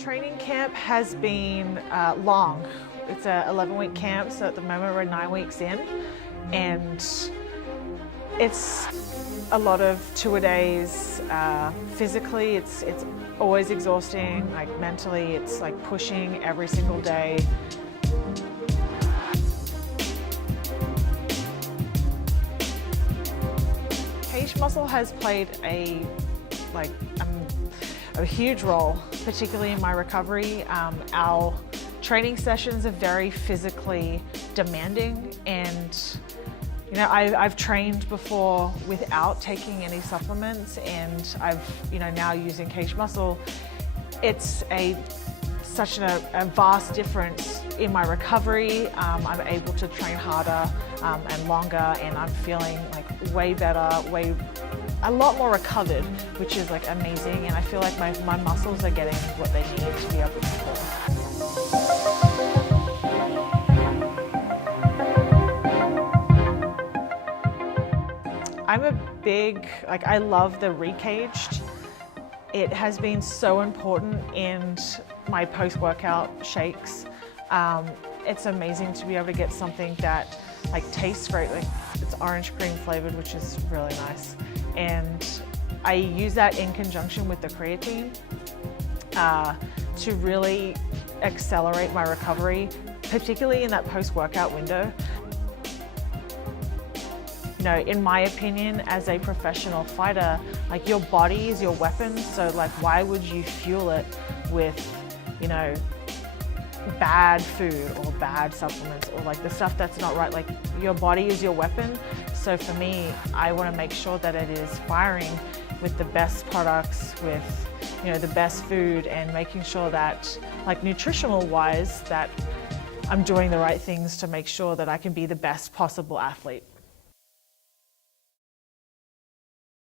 Training camp has been long. It's a 11-week camp, so at the moment we're 9 weeks in, and it's a lot of two-a-days. Physically, it's always exhausting. Like mentally, it's like pushing every single day. Kaged muscle has played a huge role, particularly in my recovery. Our training sessions are very physically demanding, and I've trained before without taking any supplements, and I've now using Kaged muscle. It's such a vast difference in my recovery. I'm able to train harder and longer, and I'm feeling like way better, a lot more recovered, which is like amazing. And I feel like my muscles are getting what they need to be able to perform. I'm a big, I love the re-caged. It has been so important in my post-workout shakes. It's amazing to be able to get something that tastes great. It's orange cream flavored, which is really nice. And I use that in conjunction with the creatine to really accelerate my recovery, particularly in that post-workout window. In my opinion, as a professional fighter, your body is your weapon, so why would you fuel it with, bad food or bad supplements or the stuff that's not right? Your body is your weapon. So for me, I want to make sure that it is firing with the best products, with the best food, and making sure that nutritional wise that I'm doing the right things to make sure that I can be the best possible athlete.